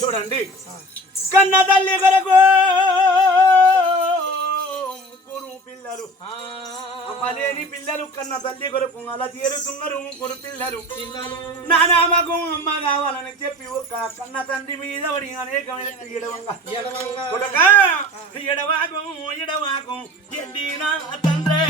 చూడండి. కన్న తల్లి కొరకు ముగ్గురు పిల్లలు. అమ్మలేని పిల్లలు కన్న తల్లి కొరకు అలా తీరుతున్నారు ముగ్గురు పిల్లలు. నానామకు అమ్మ కావాలని చెప్పి ఒక కన్న తండ్రి మీద పడి అనేకమైన ఎడవంగా కొడక ఎడవాకు ఎడవాకు ఎండిన తండ్రే.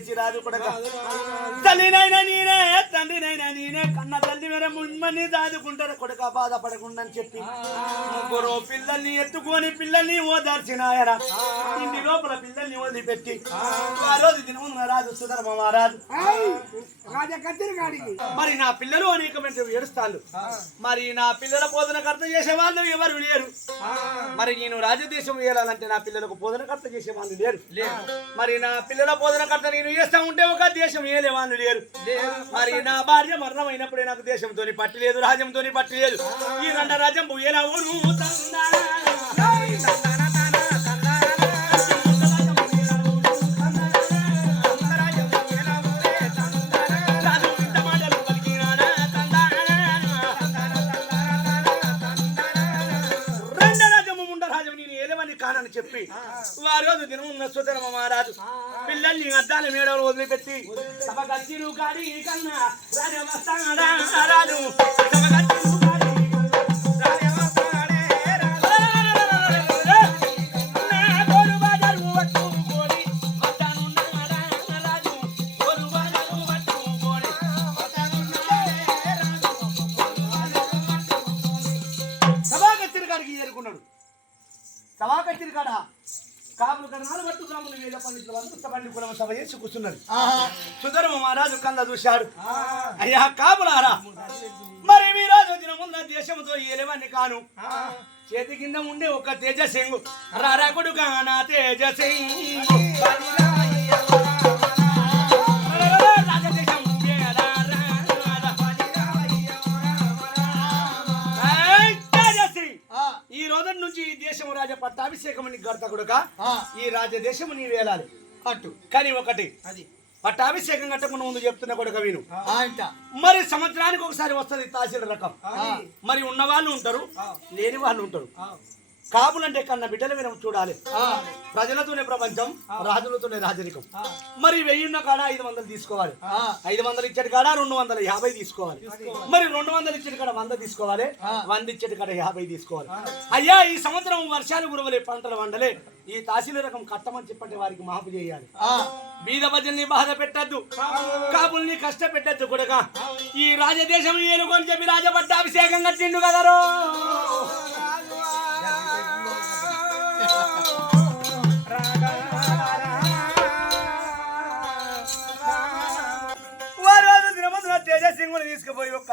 tirado కొడుక బాధపడకుండా అని చెప్పి ముగ్గురు పిల్లల్ని ఎత్తుకొని పిల్లల్ని ఓదార్చిన ఆయన ఇంటి లోపల పిల్లల్ని వదిలిపెట్టి. ఆ. రోజు దినం రాజు సుధర్మ మహారాజు. మరి నా పిల్లలు అనేకమైన ఏడుస్తాళ్ళు. మరి నా పిల్లల బోధనకర్త చేసే వాళ్ళు ఎవరు లేరు. మరి నేను రాజదేశం వేయాలంటే నా పిల్లలకు బోధనకర్త చేసే వాళ్ళు లేరు. మరి నా పిల్లల బోధనకర్త నేను చేస్తా ఉంటే ఒక దేశం ఏలే వాళ్ళు లేరు. మరి నా భార్య మరణమైనప్పుడే నాకు దేశంతోని పట్టి లేదు రాజ్యంతోని పట్టి లేదు ఈ రెండు రాజ్యం ఎలా రాజు కానని చెప్పి ఆ రోజు దినం ఉన్న సుధర్మ మహారాజు పిల్లల్ని అద్దాల మేడలు వదిలిపెట్టి సభ కాడి కన్నా రాజు వస్తాడా? రాజు సభ సభాగత్తిరి కాడ కాపులు కన్నాలు పట్టు గ్రాములు వేద పండితులు పండి కులం సభ చేసి కూర్చున్నారు. సుధర్మ మహారాజు కళ్ళ చూశాడు. అయ్యా కాపులారా మరి మీ రాజు ముందు దేశంతో ఏలేవని కాను. చేతి కింద ఉండే ఒక తేజసింగు. రారా కొడుకా నా తేజసింగు. దేశం రాజ పట్టాభిషేకం నీకు గడత కొడుక ఈ రాజదేశం నీ వేలాలి అట్టు. కానీ ఒకటి అది. పట్టాభిషేకం కట్టకుండా ముందు చెప్తున్న కొడుక విను. మరి సంవత్సరానికి ఒకసారి వస్తుంది తహసీల్ రకం. మరి ఉన్న వాళ్ళు ఉంటారు లేని వాళ్ళు ఉంటారు. కాపులంటే కన్న బిడ్డలు మనం చూడాలి. ప్రజలతోనే ప్రపంచం రాజులతోనే రాజరికం. మరి వెయ్యిన్న కాడ ఐదు వందలు తీసుకోవాలి. ఐదు వందలు ఇచ్చేటి కాడ రెండు వందల యాభై తీసుకోవాలి. మరి రెండు వందలు ఇచ్చేటి కాడ వంద తీసుకోవాలి. వంద ఇచ్చేటి కాడ యాభై తీసుకోవాలి. అయ్యా ఈ సంవత్సరం వర్షాలు కురవలే పంటలు వండలే ఈ తహసీలు రకం కట్టమని చెప్పండి వారికి మాపు చేయాలి. బీద భజల్ని బాధ పెట్టద్దు కాపుల్ని కష్టపెట్టద్దు కొడక. ఈ రాజదేశం ఏనుకొని చెప్పి రాజపట్టాభిషేకం కట్టిండు కదరో తేజసింగుని తీసుకుపోయి ఒక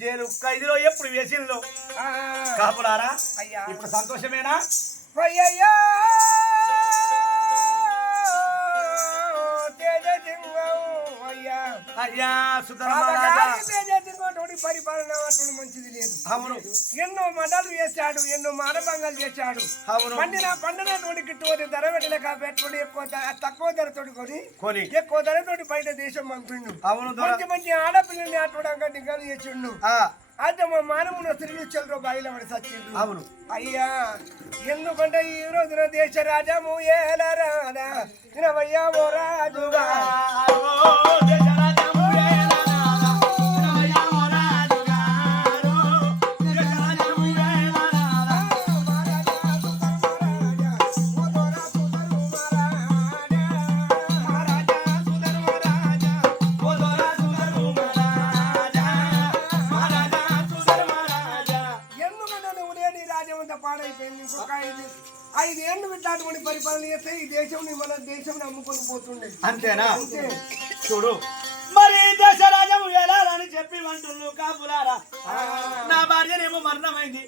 జైలు ఖైదులో ఎప్పుడు వేసిందో కాపులారా? అయ్యా. ఇప్పుడు సంతోషమేనా? అయ్యయ్యో అయ్యా పరిపాలన అటువంటి మంచిది లేదు అవును. ఎన్నో మడలు చేశాడు ఎన్నో మానభంగాలు చేశాడు అవును. పండిన పండినటువంటి గిట్టుకొని ధర పెట్టలేక పెట్టుబడి ఎక్కువ ధర- తక్కువ ధరతోటి కొని కొని. ఎక్కువ ధరతోటి బయట దేశం పంపిండు. అవును మంచి మంచి ఆడపిల్లని అటువంటి నిఘాలు చేసిండు అయితే మా మానవున స్త్రీలు చెల్లరు బాయిల పడి సచ్చిండు అవును. అయ్యా ఎందుకంటే ఈ రోజున దేశ రాజము ఏల రాదా వినవయ్యా ఓ రాజుగా అంతేనా? అంతే. చూడు. మరి దశరాజము ఎలా అని చెప్పి వంటులు కాపులారా? నా భార్యనేమో మరణమైంది.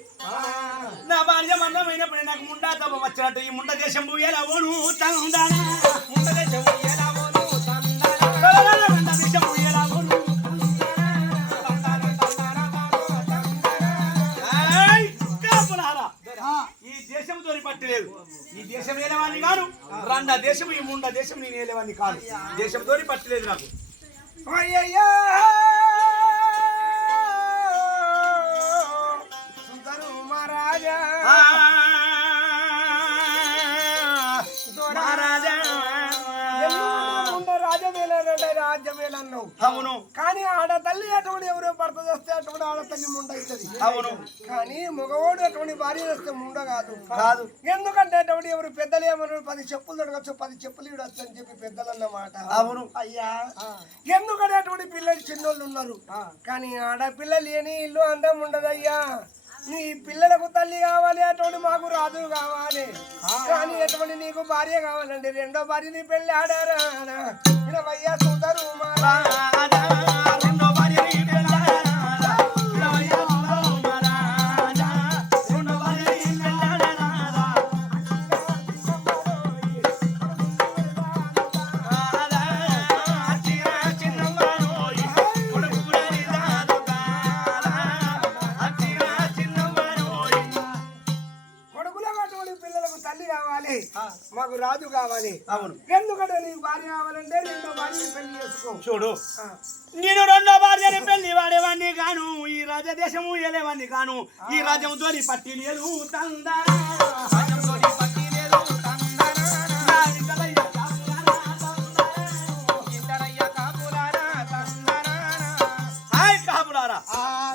నా భార్య మరణమైనప్పుడు నాకు ముండా తప్ప వచ్చినట్టు. ఈ ముండ దేశం ఎలా తందానా ముండ దేశం ఎలా ఎవరి పట్టి లేదు. ఈ దేశం ఏలేవాన్ని కాను రండ దేశం ఈ ముండ దేశం నేను ఏలేవాన్ని కాదు. దేశం తోని పట్టి లేదు నాకు. అయ్యయ్యా! సుందరు మహారాజా! రాజ్యమేలన్నావు అవును. కానీ ఆడ తల్లి అటువంటి ఎవరో భర్త చేస్తే అటువంటి ఆడ తల్లి ముండ అవుతుంది. అవును. కానీ మగవాడు అటువంటి భార్య చేస్తే ముండ కాదు. కాదు. ఎందుకంటే అటువంటి ఎవరు పెద్దలు ఏమన్నారు? పది చెప్పులు దొరకచ్చు పది చెప్పులు ఇవ్వచ్చు అని చెప్పి పెద్దలు అన్నమాట అవును. అయ్యా. ఎందుకంటే అటువంటి పిల్లలు చిన్నోళ్ళు ఉన్నారు. కానీ ఆడపిల్ల లేని ఇల్లు అందం ఉండదయ్యా. నీ పిల్లలకు తల్లి కావాలి అటువంటి మాకు రాజు కావాలి. కానీ ఎటువంటి నీకు భార్య కావాలండి. రెండో భార్య నీ పెళ్ళి ఆడారా వినవయ్యా చూద్దరు రాజా, చూడు. నేను రెండో భార్యని పెళ్ళి వాడేవాడిని కాను ఈ రాజదేశము ఏలేవాడిని కాను ఈ రాజ్యంతో పట్టి లేదు తందా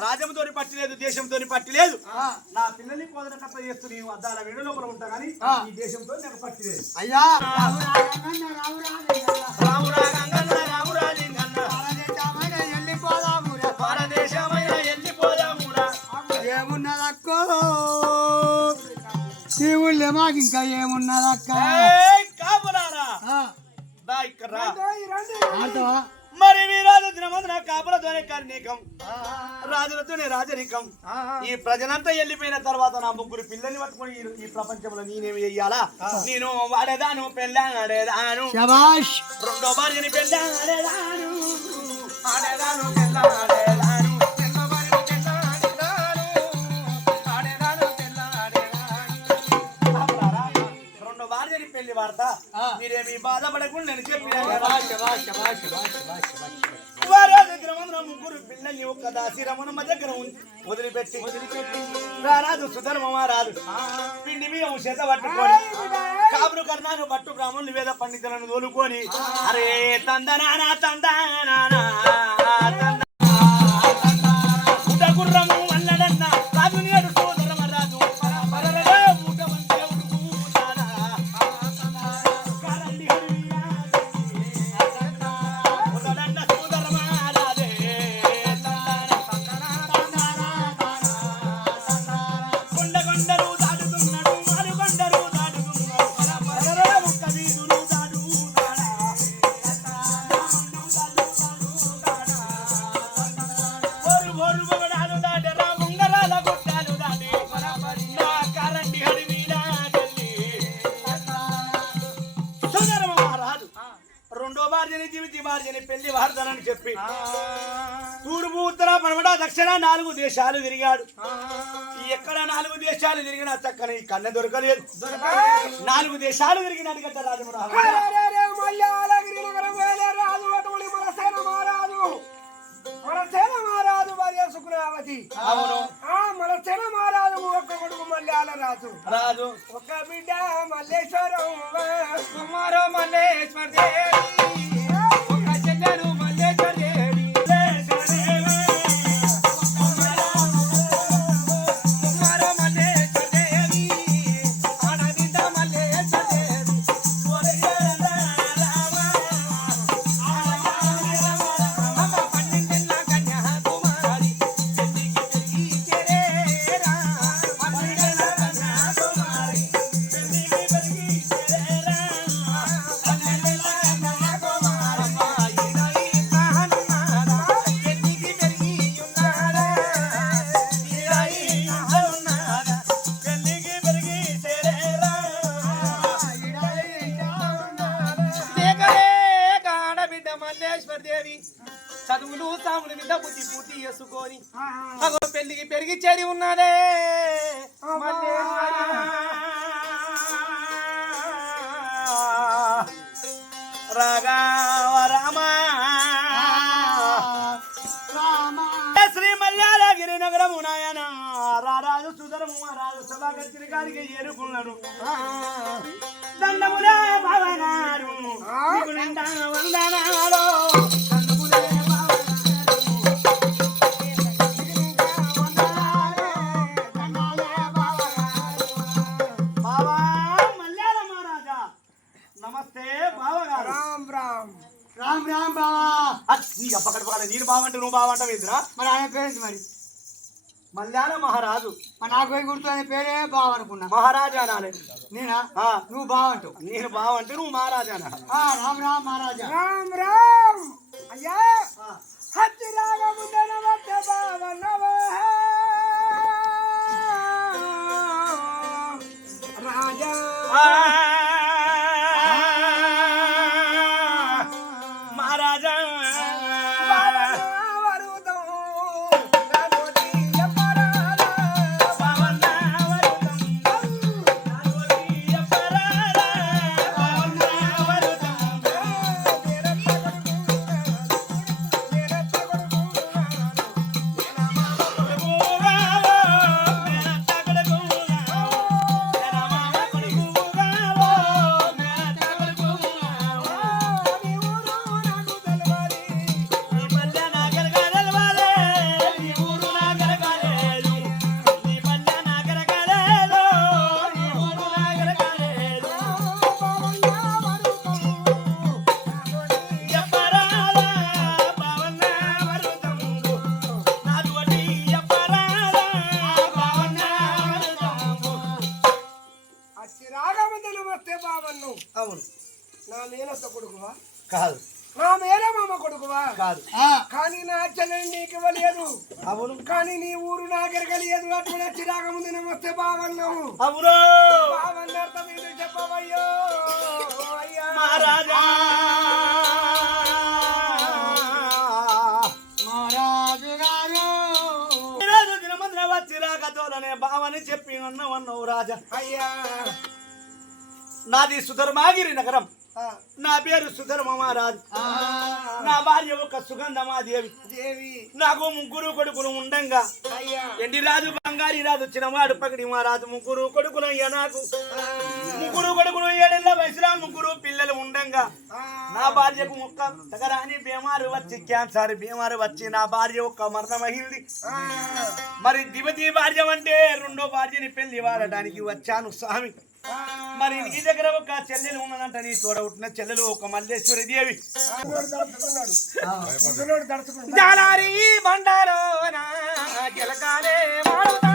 రాజ్యంతోని పట్టి లేదు దేశంతో పట్టి లేదు. నా పిల్లల్ని కోదన కథ చేస్తూ నేను అద్దాల వీడు లోపల ఉంటా కానీ ఈ దేశంతో నాకు పట్టి లేదు. అయ్యా. ఊళ్ళో మాకు ఇంకా ఏమున్నదక్క ఏయ్ కాపులారా దా ఇక్కడ రా. మరి మీ రాజు దినమందున కాపులతోనే కార్ణికం రాజులతోనే రాజరికం. ఈ ప్రజలంతా వెళ్ళిపోయిన తర్వాత నా ముగ్గురు పిల్లల్ని పట్టుకొని ఈ- ప్రపంచంలో నేనేమి చెయ్యాలా? నేను వాడేదాను పెళ్ళాడేదాను. రెండో భార్యని పెళ్ళాడేదాను. ఆడేదాను పెళ్ళి వార్త? మీరేమి బాధపడకుండా నేను చెప్పిన ముగ్గురు పిల్లల్ని ఒక్క దాసి రమణమ్మ దగ్గర ఉంచి. వదిలిపెట్టి. వదిలిపెట్టి. రారాదు సుధర్మమా రాదు పిండి బియ్యం చేత పట్టుకొని కాపురు కర్ణాను పట్టు బ్రాహ్మణులు వేద పండితులను తోలుకొని అరే తందనానా తందనానా. జీవితి భార్యని పెళ్ళి వాడతానని చెప్పి తూర్పు ఉత్తర పడమట దక్షిణ నాలుగు దేశాలు తిరిగాడు. ఎక్కడ నాలుగు దేశాలు తిరిగినా చక్కని కన్నె దొరకలేదు. నాలుగు దేశాలు తిరిగినాడు గట్ట రాజమరాజు భార్య సుకురావతి అవును. ఆ మన సేన మహారాజు ఒక్క కొడుకు మల్యాల రాజు. రాజు. ఒక బిడ్డ మల్లేశ్వరం కుమారో మల్లేశ్వర దేవి చదువులు సాముల మీద బుద్ధి పూర్తి చేసుకొని అగో పెళ్ళికి పెరిగి చేరి ఉన్నదే. రాఘవ రామ. నగరము నాయన. రారాజు సుధరము రాజు సభాగతిని గారికి ఏరుకున్నాడు దండములే భవనారు వందనాలు. పక్కన నేను బావంటే నువ్వు బావంటావు ఎదురా మరి ఆయన పేరు మరి? మల్యాల మహారాజు. మరి నాకు పోయి గుర్తు ఆయన పేరే బావ అనుకున్నా. మహారాజా అనాలి నేనా? ఆ, నువ్వు బావంటావు. నేను బావంటే నువ్వు మహారాజా అనాలి ఆ, రామ్ రామ్ మహారాజా. రామ్ రామ్. అయ్యా. హత్తి రాజా. అవును. చెప్పవయ్యో. అయ్యా మహారాజా. మహారాజు గారు. ఈరోజు దినమందున వచ్చి రాకతోలనే బావని చెప్పి అన్నవన్నవు రాజా. అయ్యా. నాది సుధర్మాగిరి నగరం. నా పేరు సుధర్మ మహారాజు. నా భార్య ఒక సుగంధమాదేవి దేవి. నాకు ముగ్గురు కొడుకులు ఉండంగా. ఎండి రాజు బంగారి రాజు చిన్నవాడు పగడి మహారాజు ముగ్గురు కొడుకులు అయ్యా నాకు. ముగ్గురు కొడుకులు ఏడేళ్ళ వయసులో ముగ్గురు పిల్లలు ఉండంగా. నా భార్యకు ఒక్క తగరాని బీమారు వచ్చి క్యాన్సర్ బీమారు వచ్చి నా భార్య ఒక్క మరణమహింది మరి దివతి భార్య అంటే రెండో భార్యని పెళ్ళి వాడడానికి వచ్చాను స్వామి. మరి నీ దగ్గర ఒక చెల్లెలు ఉన్నదంట నీ తోడ పుట్టిన చెల్లెలు ఒక మల్లేశ్వరి దేవి. జాలారి బండారోనా గిలకాలే వాడుతారా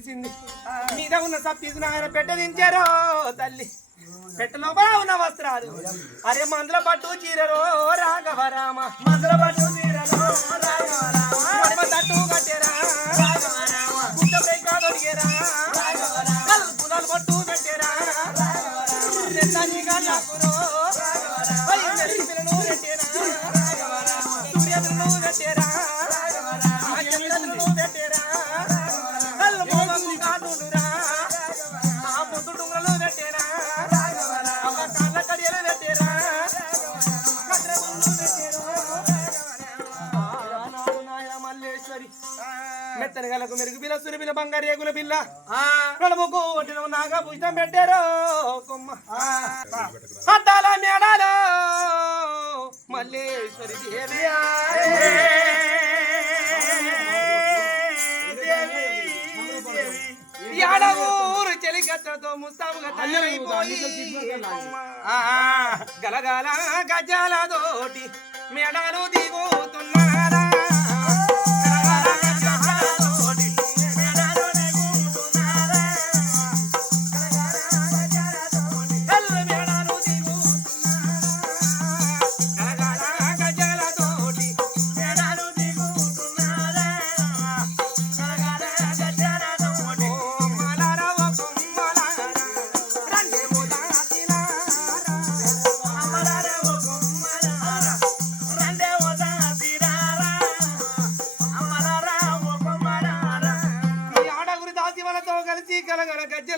తెలిసింది. మీద ఉన్న సబ్ ఆయన పెట్ట దించారో తల్లి. పెట్ట లోపల ఉన్న వస్త్రాలు. అరే మందుల పట్టు చీరరో రాఘవ రామ. మందుల పట్టు చీరరో రాఘవ రామ. మడిమ తట్టు కట్టెరా రాఘవ రామ. గుడ్డ బ్రేకా దొరికేరా రాఘవ రామ. పట్టు పెట్టేరా రాఘవ రామ. బంగారు ఏగుల పిల్ల. నడుముకు ఒట్టిన నాగా పుష్టం పెట్టారో. కొమ్మ. అద్దాల మేడాలో మల్లేశ్వరి దేవి. యాడవూరు చెలికత్తతో ముస్తాముగా తయారైపోయి. గలగల గజాలతోటి మేడాలు దిగుతున్నారా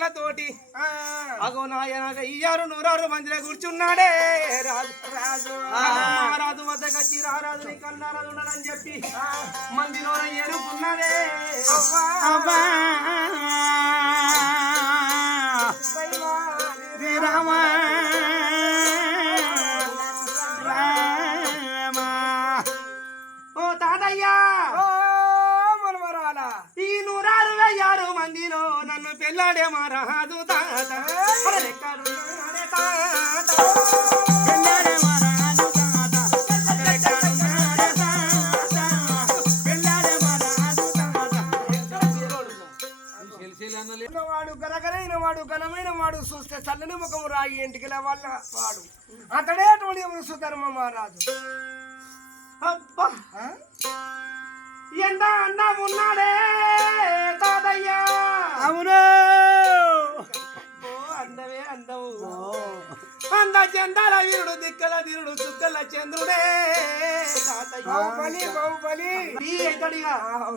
గజ్జలతోటి అగో నాయన ఇయ్యారు నూరారు మందిలో కూర్చున్నాడే. రాజు రాజు మహారాజు వద్ద కచ్చి రారాజు నీ కన్నారాజు ఉండనని చెప్పి మందిలో ఎరుకున్నాడే అవ్వా. పెళ్ళాడే మారాదు తాత. పెళ్ళాడే. వాడు గరగరైన వాడు ఘనమైన వాడు చూస్తే చల్లని ముఖము రాయి ఇంటికి వల్ల వాడు. అతడే అటువంటి సుధర్మ మహారాజు అబ్బా. ఎండ అన్నా ఉన్నాడే తాతయ్యా అవును. ఓ అందమే అందము అంద చందాల వీరుడు దిక్కల వీరుడు చుక్కల చంద్రుడే బాహుబలి బాహుబలి. త్రీ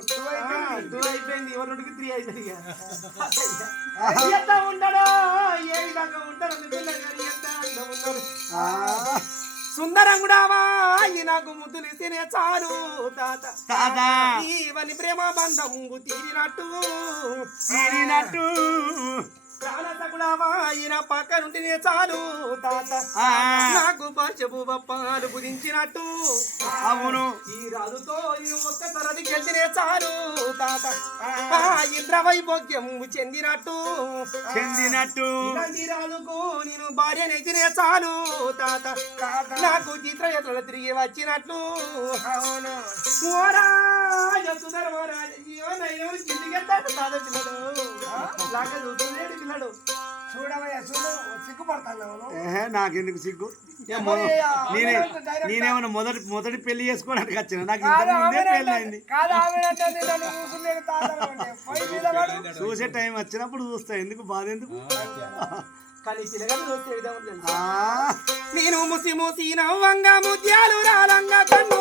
టూ అయిపోయింది. టూ అయిపోయింది ఎవరికి త్రీ అవుతాడిగా ఎంత ఉండడో ఏ విధంగా ఉంటాడు పిల్లగారు ఎంత అందం ఉన్నాడు సుందరంగుడావా ఈ నాకు ముద్దులు ఇస్తేనే చాలు తాత. ఈవని ప్రేమ బంధము తీరినట్టు తీరినట్టు. ఈయన పక్క నుండినే చాలు తాత. నాకు పచ్చపు బప్పాలు పుదించినట్టు అవును. ఈ రాజుతో ఒక్క తరది గెలిచినే చాలు తాత. ఆ. ఇంద్ర వైభోగ్యం చెందినట్టు. చెందినట్టు. రాజుకు నేను భార్య నెచ్చినే చాలు తాత. నాకు చిత్రయాత్రలు తిరిగి వచ్చినట్లు అవును. ఓ రాజ సుధర్మరాజ జీవనయ్యో కిందికెళ్తాడు తాత పిల్లడు లాగ చూస్తున్నాడు పిల్లడు. చూడవయ్యా చూడు సిగ్గుపడతాను ఏహే, నాకెందుకు సిగ్గు? నేనే నేనేమన్నా మొదటి మొదటి పెళ్ళి చేసుకోవడానికి వచ్చిన? నాకు ఇంతకు ముందే పెళ్ళి అయింది. చూసే టైం వచ్చినప్పుడు చూస్తా. ఎందుకు? బాధ ఎందుకు? నేను ముసి ముసి నవ్వంగా ముత్యాలు రాలంగా నన్ను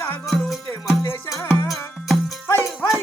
రాగోరుతే మల్లేశ. High high